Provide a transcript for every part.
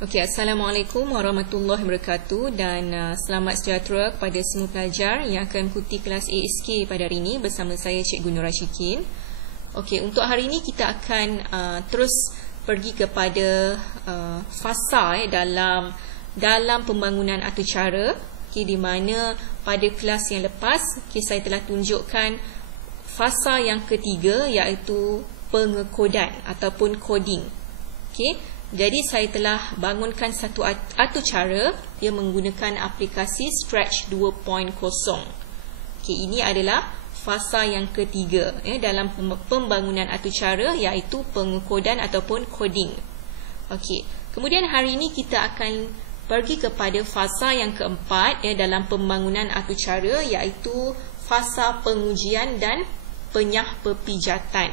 Okey, Assalamualaikum warahmatullahi wabarakatuh dan selamat sejahtera kepada semua pelajar yang akan mengikuti kelas ASK pada hari ini bersama saya Cikgu Nur Rashikin. Okey, untuk hari ini kita akan terus pergi kepada fasa dalam pembangunan atur cara. Okey, di mana pada kelas yang lepas saya telah tunjukkan fasa yang ketiga iaitu pengekodan ataupun coding. Okey. Jadi saya telah bangunkan satu atur cara yang menggunakan aplikasi Stretch 2.0. Okey, ini adalah fasa yang ketiga dalam pembangunan atur cara iaitu pengekodan ataupun coding. Okey. Kemudian hari ini kita akan pergi kepada fasa yang keempat dalam pembangunan atur cara iaitu fasa pengujian dan penyahpepijatan.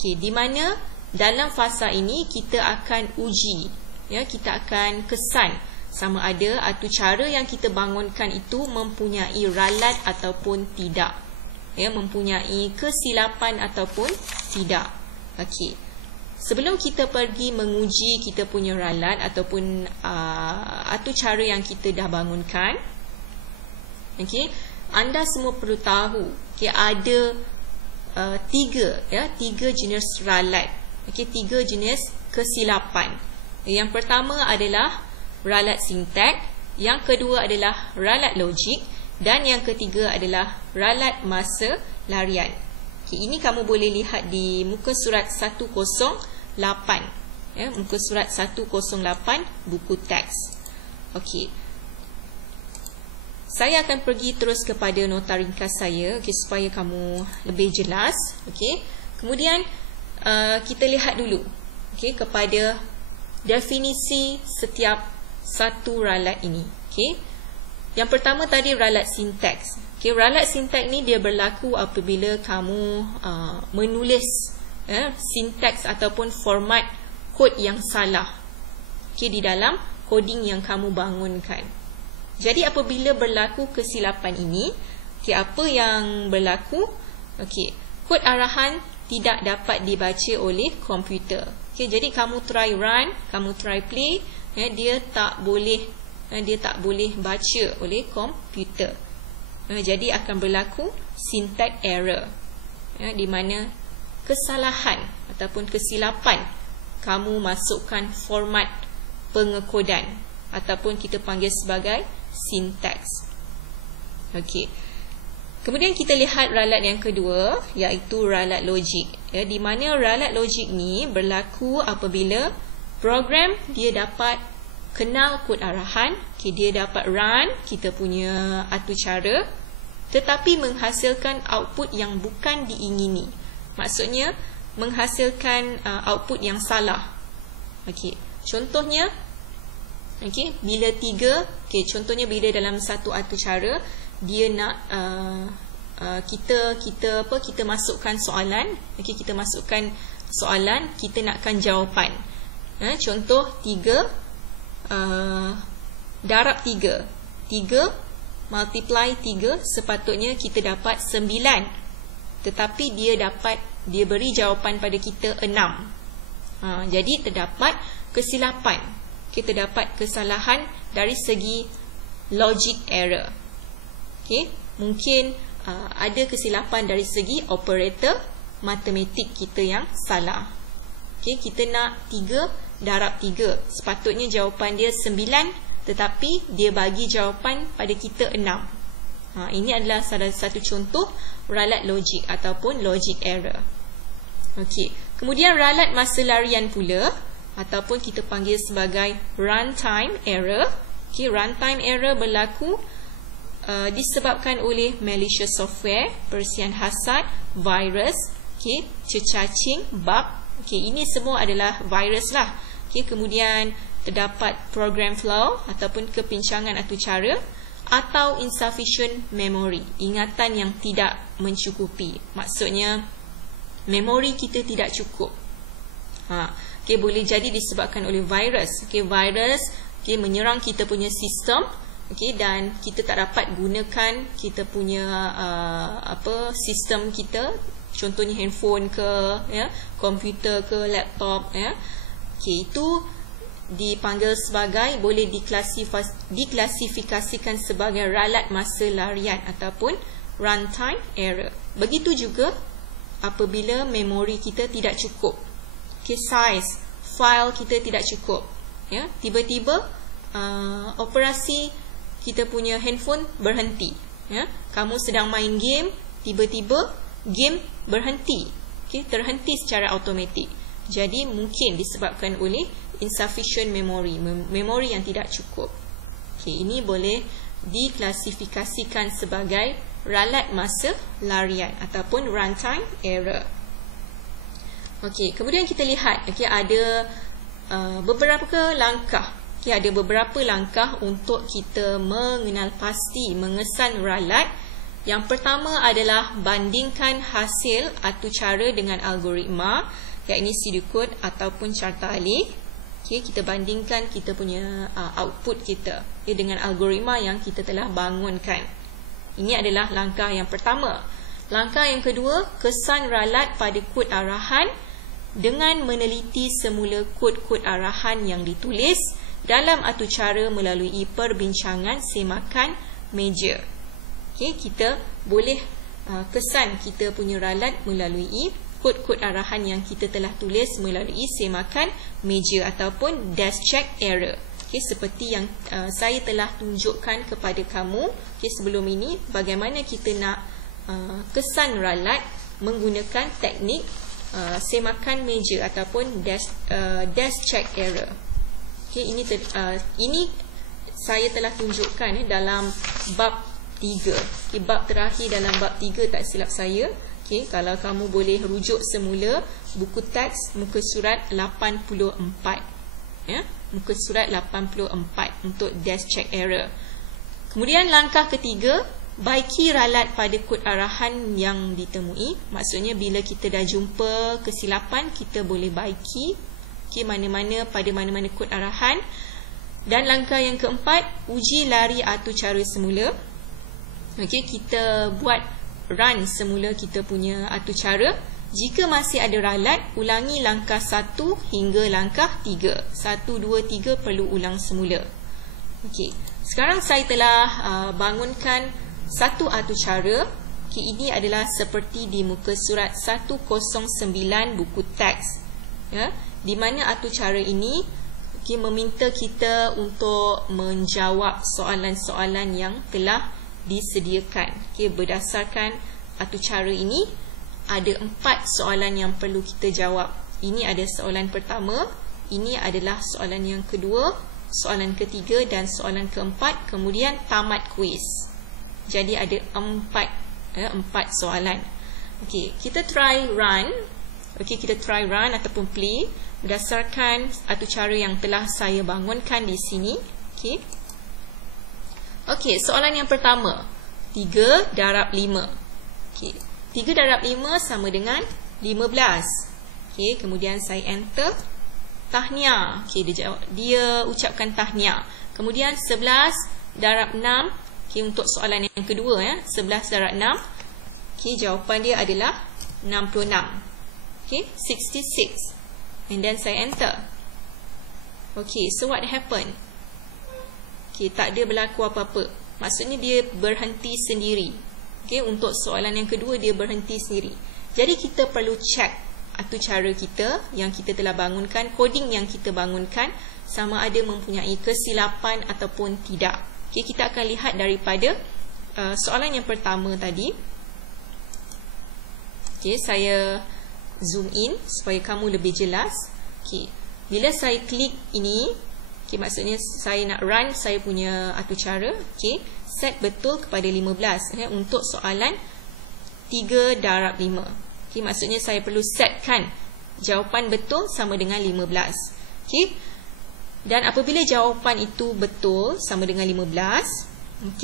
Okey, di mana dalam fasa ini kita akan uji, kita akan kesan sama ada atur cara yang kita bangunkan itu mempunyai ralat ataupun tidak, mempunyai kesilapan ataupun tidak. Okey. Sebelum kita pergi menguji kita punya ralat ataupun atur cara yang kita dah bangunkan, okey, anda semua perlu tahu, ada tiga jenis ralat. Okey, tiga jenis kesilapan. Yang pertama adalah ralat sintak, yang kedua adalah ralat logik dan yang ketiga adalah ralat masa larian. Okey, ini kamu boleh lihat di muka surat 108. Muka surat 108 buku teks. Okey. Saya akan pergi terus kepada nota ringkas saya supaya kamu lebih jelas. Okey. Kemudian kita lihat dulu kepada definisi setiap satu ralat ini. Yang pertama tadi ralat sintaks. Ralat sintaks ni dia berlaku apabila kamu menulis sintaks ataupun format kod yang salah di dalam coding yang kamu bangunkan. Jadi apabila berlaku kesilapan ini, apa yang berlaku? Kod arahan tidak dapat dibaca oleh komputer. Jadi kamu try run, kamu try play, dia tak boleh baca oleh komputer. Jadi akan berlaku syntax error, di mana kesalahan ataupun kesilapan kamu masukkan format pengekodan ataupun kita panggil sebagai sintaks. Okey. Kemudian kita lihat ralat yang kedua iaitu ralat logik. Di mana ralat logik ni berlaku apabila program dia dapat kenal kod arahan, dia dapat run kita punya atur cara tetapi menghasilkan output yang bukan diingini. Maksudnya menghasilkan output yang salah. Contohnya bila contohnya bila dalam satu atur cara dia nak kita masukkan soalan, kita masukkan soalan, kita nakkan jawapan. Contoh 3 darab 3 multiply 3 sepatutnya kita dapat 9, tetapi dia beri jawapan pada kita 6. Jadi terdapat kesilapan, kita dapat kesalahan dari segi logic error. Mungkin ada kesilapan dari segi operator matematik kita yang salah. Kita nak 3 darab 3, sepatutnya jawapan dia 9, tetapi dia bagi jawapan pada kita 6. Ini adalah salah satu contoh ralat logik ataupun logic error. Kemudian ralat masa larian pula ataupun kita panggil sebagai runtime error. Runtime error berlaku disebabkan oleh malicious software, persian hasad, virus, cacing, bug. Ini semua adalah virus lah. Kemudian terdapat program flaw ataupun kepincangan atur cara atau insufficient memory, ingatan yang tidak mencukupi. Maksudnya memori kita tidak cukup. Boleh jadi disebabkan oleh virus. Virus menyerang kita punya sistem. Dan kita tak dapat gunakan kita punya sistem kita, contohnya handphone ke komputer ke laptop. Itu dipanggil sebagai, boleh diklasifikasikan sebagai ralat masa larian ataupun runtime error. Begitu juga apabila memori kita tidak cukup. Size file kita tidak cukup. Ya, tiba-tiba operasi kita punya handphone berhenti. Ya, kamu sedang main game, tiba-tiba game berhenti. Terhenti secara automatik. Jadi mungkin disebabkan oleh insufficient memory, memori yang tidak cukup. Ini boleh diklasifikasikan sebagai ralat masa larian ataupun runtime error. Kemudian kita lihat ada beberapa langkah. Ada beberapa langkah untuk kita mengenal pasti, mengesan ralat. Yang pertama adalah bandingkan hasil atau cara dengan algoritma, yakni pseudocode ataupun carta alih. Kita bandingkan kita punya output kita dengan algoritma yang kita telah bangunkan. Ini adalah langkah yang pertama. Langkah yang kedua, kesan ralat pada kod arahan dengan meneliti semula kod-kod arahan yang ditulis dalam atur cara melalui perbincangan semakan meja. Kita boleh kesan kita punya ralat melalui kod-kod arahan yang kita telah tulis melalui semakan meja ataupun dash check error. Seperti yang saya telah tunjukkan kepada kamu sebelum ini, bagaimana kita nak kesan ralat menggunakan teknik semakan meja ataupun dash check error. Ini saya telah tunjukkan dalam bab 3. Bab terakhir dalam bab 3 tak silap saya. Kalau kamu boleh rujuk semula buku teks muka surat 84. Muka surat 84 untuk dash check error. Kemudian langkah ketiga, baiki ralat pada kod arahan yang ditemui. Maksudnya bila kita dah jumpa kesilapan, kita boleh baiki pada mana-mana kod arahan. Dan langkah yang keempat, uji lari atur cara semula. Kita buat run semula kita punya atur cara. Jika masih ada ralat, ulangi langkah 1 hingga langkah 3. 1, 2, 3 perlu ulang semula. Sekarang saya telah bangunkan satu atur cara. Ini adalah seperti di muka surat 109 buku teks. Di mana atur cara ini meminta kita untuk menjawab soalan-soalan yang telah disediakan. Berdasarkan atur cara ini, ada 4 soalan yang perlu kita jawab. Ini ada soalan pertama, ini adalah soalan yang kedua, soalan ketiga dan soalan keempat, kemudian tamat kuis. Jadi ada 4 soalan. Kita try run. Kita try run ataupun play berdasarkan atur cara yang telah saya bangunkan di sini. Soalan yang pertama, 3 darab 5. 3 darab 5 sama dengan 15. Kemudian saya enter tahniah. Dia ucapkan tahniah. Kemudian 11 darab 6. Untuk soalan yang kedua, 11 darab 6. Jawapan dia adalah 66. 66. And then saya enter. So what happened? Tak ada berlaku apa-apa. Maksudnya dia berhenti sendiri. Untuk soalan yang kedua, dia berhenti sendiri. Jadi kita perlu check atur cara kita yang kita telah bangunkan, coding yang kita bangunkan, sama ada mempunyai kesilapan ataupun tidak. Kita akan lihat daripada soalan yang pertama tadi. Saya zoom in supaya kamu lebih jelas. Bila saya klik ini, maksudnya saya nak run saya punya atur cara. Set betul kepada 15 untuk soalan 3 darab 5. Maksudnya saya perlu setkan jawapan betul sama dengan 15. Dan apabila jawapan itu betul sama dengan 15,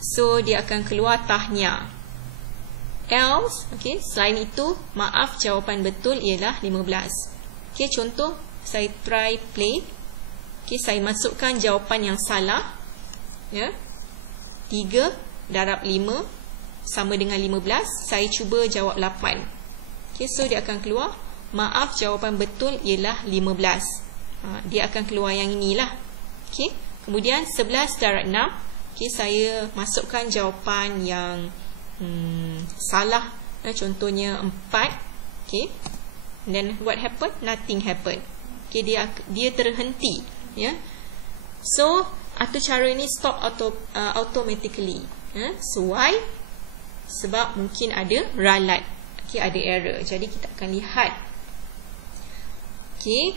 so dia akan keluar tahniah. Else, selain itu, maaf, jawapan betul ialah 15. Contoh, saya try play. Saya masukkan jawapan yang salah. 3 darab 5 sama dengan 15. Saya cuba jawab 8. So dia akan keluar, maaf, jawapan betul ialah 15. dia akan keluar yang inilah. Okey. Kemudian 11 darab 6. Okey, saya masukkan jawapan yang salah. Contohnya 4. Okey. Then what happened? Nothing happened. Okey, dia terhenti, ya. So, atur cara ni stop automatically. So why? Sebab mungkin ada ralat. Okey, ada error. Jadi kita akan lihat. Okey.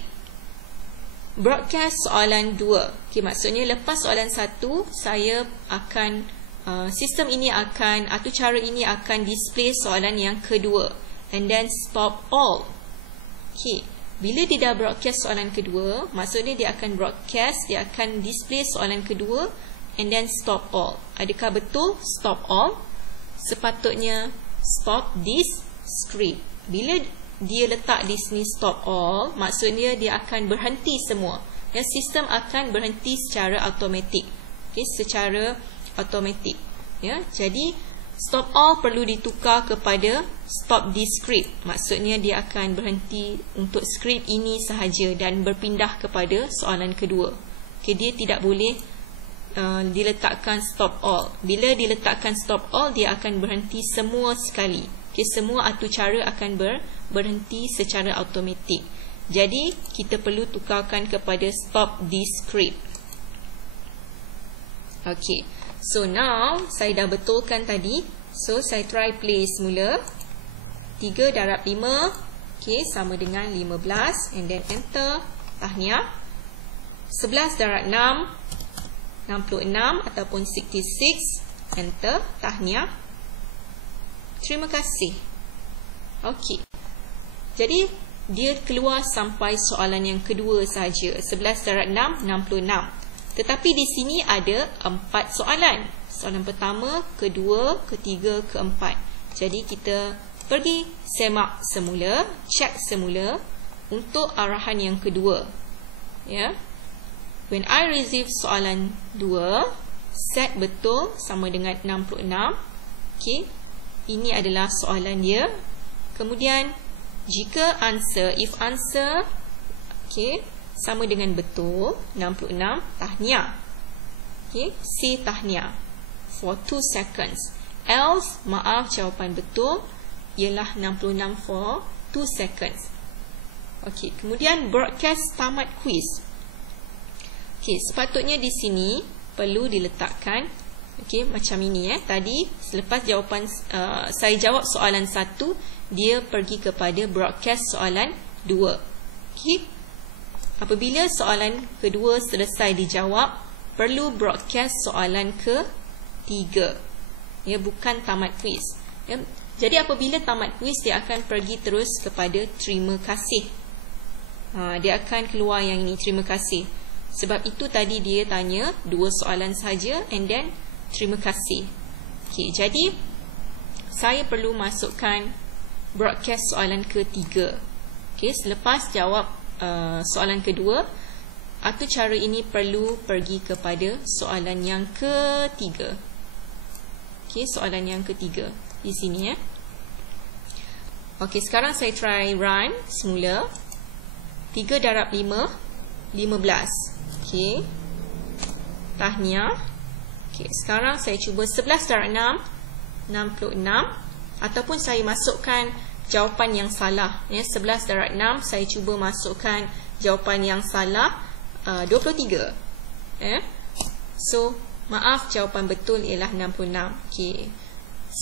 Broadcast soalan 2. Okey, maksudnya lepas soalan 1, saya akan sistem ini akan, atur cara ini akan display soalan yang kedua, and then stop all. Okey, bila dia dah broadcast soalan kedua, maksudnya dia akan broadcast, dia akan display soalan kedua, and then stop all. Adakah betul stop all? Sepatutnya stop this script. Bila dia letak di sini stop all, maksudnya dia akan berhenti semua. Ya, sistem akan berhenti secara automatik. Okey, secara automatik. Ya, jadi stop all perlu ditukar kepada stop this script. Maksudnya dia akan berhenti untuk skrip ini sahaja dan berpindah kepada soalan kedua. Okey, dia tidak boleh diletakkan stop all. Bila diletakkan stop all, dia akan berhenti semua sekali. Okey, semua atur cara akan berhenti secara automatik. Jadi kita perlu tukarkan kepada stop this script. Okey. So now saya dah betulkan tadi. So saya try play semula. 3 darab 5. Okey, sama dengan 15, and then enter. Tahniah. 11 darab 6, 66 ataupun 66. Enter. Tahniah. Terima kasih. Okey. Jadi dia keluar sampai soalan yang kedua saja. 11 darab 6, 66. Tetapi di sini ada 4 soalan. Soalan pertama, kedua, ketiga, keempat. Jadi kita pergi semak semula, check semula untuk arahan yang kedua. Ya. When I receive soalan 2, set betul sama dengan 66. Okey. Ini adalah soalan dia. Kemudian jika answer, if answer, okey, sama dengan betul 66, tahniah. Okey, say tahniah for 2 seconds. Else, maaf, jawapan betul ialah 66 for 2 seconds. Okey, kemudian broadcast tamat quiz. Okey, sepatutnya di sini perlu diletakkan, okey, macam ini tadi selepas jawapan saya jawab soalan 1, dia pergi kepada broadcast soalan 2. Okey. Apabila soalan kedua selesai dijawab, perlu broadcast soalan ke-3. Ya, bukan tamat kuis. Ya, jadi apabila tamat kuis, dia akan pergi terus kepada terima kasih. Dia akan keluar yang ini, terima kasih. Sebab itu tadi dia tanya 2 soalan saja, and then terima kasih. Okey, jadi saya perlu masukkan broadcast soalan ke-3. Okey, selepas jawab soalan kedua, atur cara ini perlu pergi kepada soalan yang ke-3. Okey, soalan yang ke-3 di sini ya. Okey, sekarang saya try run semula. 3 darab 5, 15. Okey. Tahniah. Okey, sekarang saya cuba 11 darab 6, 66, ataupun saya masukkan jawapan yang salah. Ya, 11 darab 6, saya cuba masukkan jawapan yang salah, 23. So, maaf, jawapan betul ialah 66. Okey.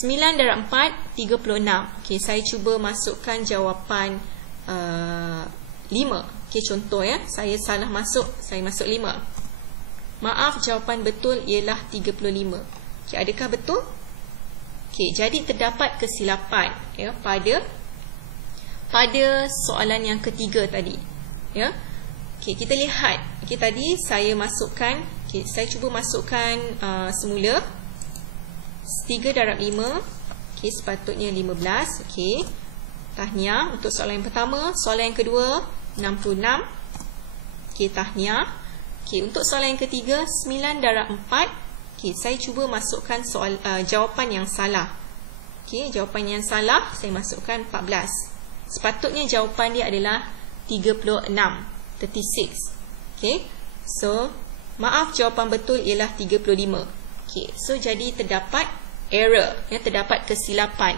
9 darab 4, 36. Okey, saya cuba masukkan jawapan 5. Okey, contoh ya, saya salah masuk, saya masuk 5. Maaf, jawapan betul ialah 35. Okey, adakah betul? Okey, jadi terdapat kesilapan ya pada soalan yang ketiga tadi. Ya. Okey, kita lihat. Okey, tadi saya masukkan, okey, saya cuba masukkan semula 3 darab 5. Okey, sepatutnya 15. Okey. Tahniah untuk soalan yang pertama. Soalan yang kedua 66. Okey, tahniah. Okey, untuk soalan yang ketiga 9 darab 4. Okey, saya cuba masukkan jawapan yang salah. Okey, jawapan yang salah saya masukkan 14. Sepatutnya jawapan dia adalah 36. 36. Okay, so maaf, jawapan betul ialah 35. Okay, so jadi terdapat error, terdapat kesilapan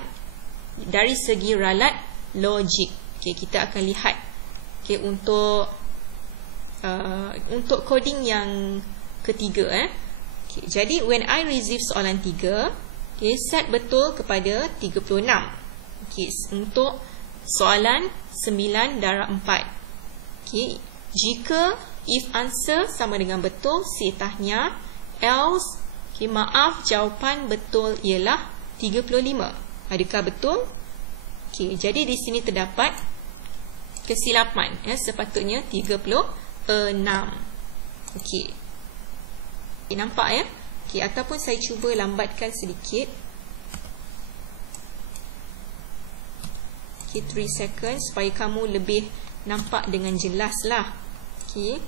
dari segi ralat logik. Okay, kita akan lihat untuk coding yang ketiga. Okay, jadi when I receive soalan 3, set betul kepada 36. Okay, untuk soalan 9 darab 4. Okay, jika if answer sama dengan betul, say tahniah. Else, maaf, jawapan betul ialah 35. Adakah betul? Okay, jadi di sini terdapat kesilapan. Sepatutnya 36. Okay, nampak ya? Okay, ataupun saya cuba lambatkan sedikit. Okay, 3 second supaya kamu lebih nampak dengan jelas lah. Okay.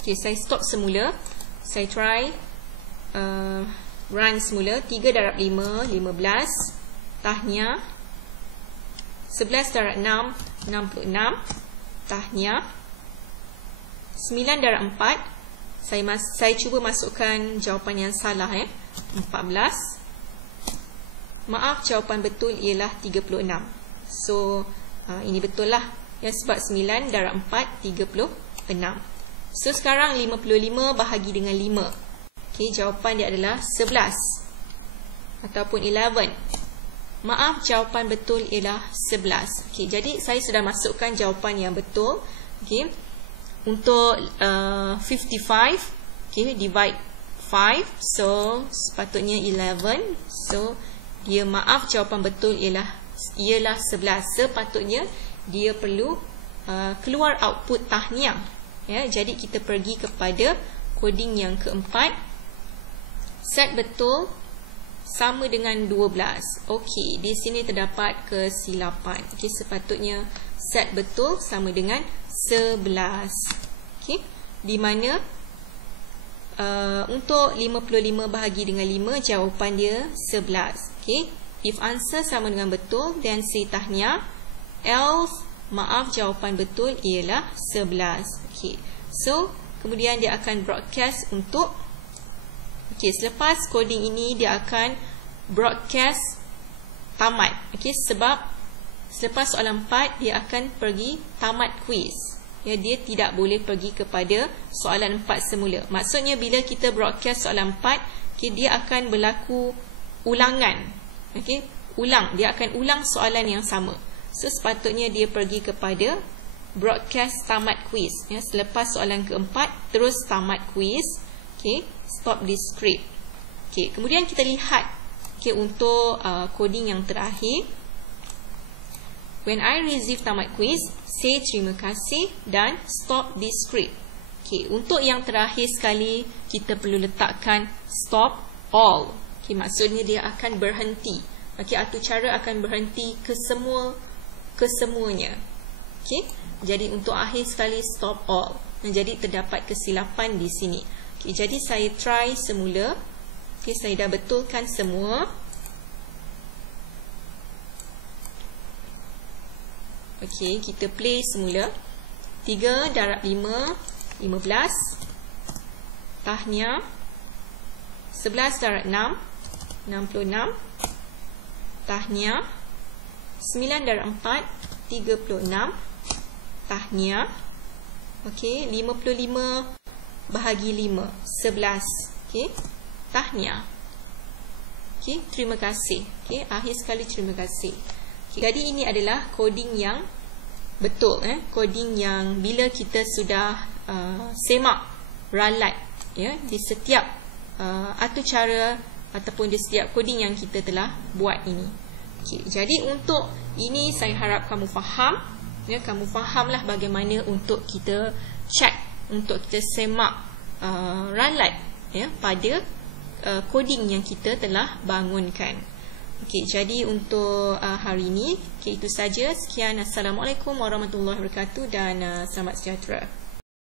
Okay, saya stop semula. Saya try run semula. 3 darab 5, 15. Tahniah. 11 darab 6, 66. Tahniah. 9 darab 4. Saya cuba masukkan jawapan yang salah. 14. Maaf, jawapan betul ialah 36. So ini betul lah. Sebab 9 darab 4, 36. So sekarang 55 bahagi dengan 5. Okay, jawapan dia adalah 11 ataupun 11. Maaf, jawapan betul ialah 11. Okay, jadi saya sudah masukkan jawapan yang betul. Okay, untuk 55, okay, divide 5, so sepatutnya 11. So dia, maaf, jawapan betul ialah 11. Sepatutnya dia perlu keluar output tahniah. Jadi kita pergi kepada coding yang keempat. Set betul sama dengan 12. Okey, di sini terdapat kesilapan. Okey, sepatutnya set betul sama dengan 11. Okey, di mana untuk 55 bahagi dengan 5, jawapan dia 11. Okey, if answer sama dengan betul, then say tahniah. Else, maaf, jawapan betul ialah 11. Okey, so kemudian dia akan broadcast untuk, okey, selepas coding ini dia akan broadcast tamat. Okey, sebab selepas soalan 4 dia akan pergi tamat quiz. Dia tidak boleh pergi kepada soalan 4 semula. Maksudnya bila kita broadcast soalan 4, okay, dia akan berlaku ulangan. Okey, dia akan ulang soalan yang sama. So sepatutnya dia pergi kepada broadcast tamat quiz. Selepas soalan keempat terus tamat quiz. Okey, stop this script. Okey, kemudian kita lihat, okey, untuk coding yang terakhir. When I receive tamat quiz, say terima kasih dan stop this script. Okey, untuk yang terakhir sekali kita perlu letakkan stop all. Okey, maksudnya dia akan berhenti. Okey, atau cara akan berhenti kesemuanya. Okey, jadi untuk akhir sekali stop all. Jadi terdapat kesilapan di sini. Okey, jadi saya try semula. Okey, saya dah betulkan semua. Okey, kita play semula. 3 darab 5, 15. Tahniah. 11 darab 6, 66. Tahniah. 9 darab 4, 36. Tahniah. Okey, 55 bahagi 5, 11. Okey, tahniah. Okey, terima kasih. Okey, akhir sekali terima kasih. Okay, jadi ini adalah coding yang betul. Coding yang bila kita sudah semak ralat di setiap atau cara ataupun di setiap coding yang kita telah buat ini. Okay, jadi untuk ini saya harap kamu faham. Kamu fahamlah bagaimana untuk kita check, untuk kita semak ralat pada coding yang kita telah bangunkan. Okey, jadi untuk hari ini, itu saja. Sekian, Assalamualaikum warahmatullahi wabarakatuh dan selamat sejahtera.